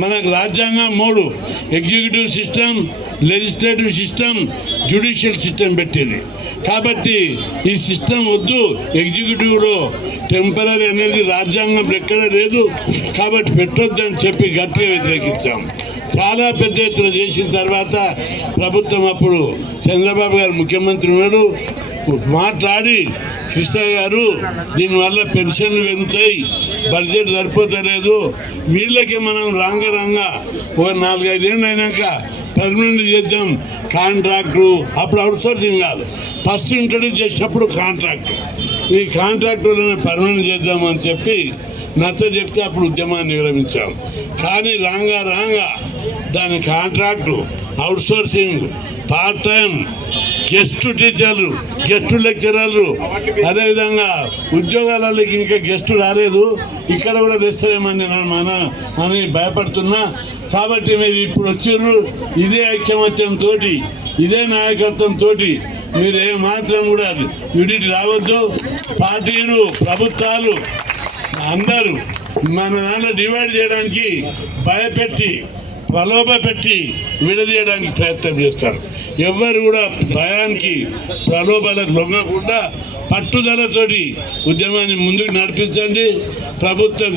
మనకు రాజ్యాంగం 3 executive system, legislative system, judicial system పెట్టింది. కాబట్టి ఈ సిస్టమ్ వద్దు, ఎగ్జిక్యూటివ్లో టెంపరీ అనేది రాజ్యాంగం ఎక్కడ లేదు, కాబట్టి పెట్టొద్దని చెప్పి గట్టిగా వ్యతిరేకించాం. చాలా పెద్ద ఎత్తున చేసిన తర్వాత ప్రభుత్వం అప్పుడు చంద్రబాబు గారు ముఖ్యమంత్రి ఉన్నాడు, మాట్లాడి కృష్ణ గారు దీనివల్ల పెన్షన్లు పెరుగుతాయి, బడ్జెట్ సరిపోతలేదు, వీళ్ళకి మనం రాంగ ఒక 4-5 ఏళ్ళు అయినాక పర్మనెంట్ చేద్దాం కాంట్రాక్టు. అప్పుడు అవుట్సోర్సింగ్ కాదు, ఫస్ట్ ఇంట్రడ్యూస్ చేసినప్పుడు కాంట్రాక్టు. ఈ కాంట్రాక్టులను పర్మనెంట్ చేద్దామని చెప్పి నచ్చ చెప్తే అప్పుడు ఉద్యమాన్ని విరమించాం. కానీ రాంగా దాని contract, outsourcing, part time, guest టీచర్లు, గెస్ట్ లెక్చరర్లు, అదేవిధంగా ఉద్యోగాలకి ఇంకా గెస్టు రాలేదు, ఇక్కడ కూడా తెస్తారేమని అని భయపడుతున్నా. కాబట్టి మీరు ఇప్పుడు వచ్చారు, ఇదే ఐక్యమత్యంతో, ఇదే నాయకత్వంతో మీరు ఏమాత్రం కూడా యూనిట్ రావద్దు. పార్టీలు, ప్రభుత్వాలు అందరూ మన దాంట్లో డివైడ్ చేయడానికి భయపెట్టి, ప్రలోభ పెట్టి విడదీయడానికి ప్రయత్నం చేస్తారు. ఎవరు కూడా భయానికి, ప్రలోభాలకు లొంగకుండా పట్టుదలతోటి ఉద్యమాన్ని ముందుకు నడిపించండి. ప్రభుత్వం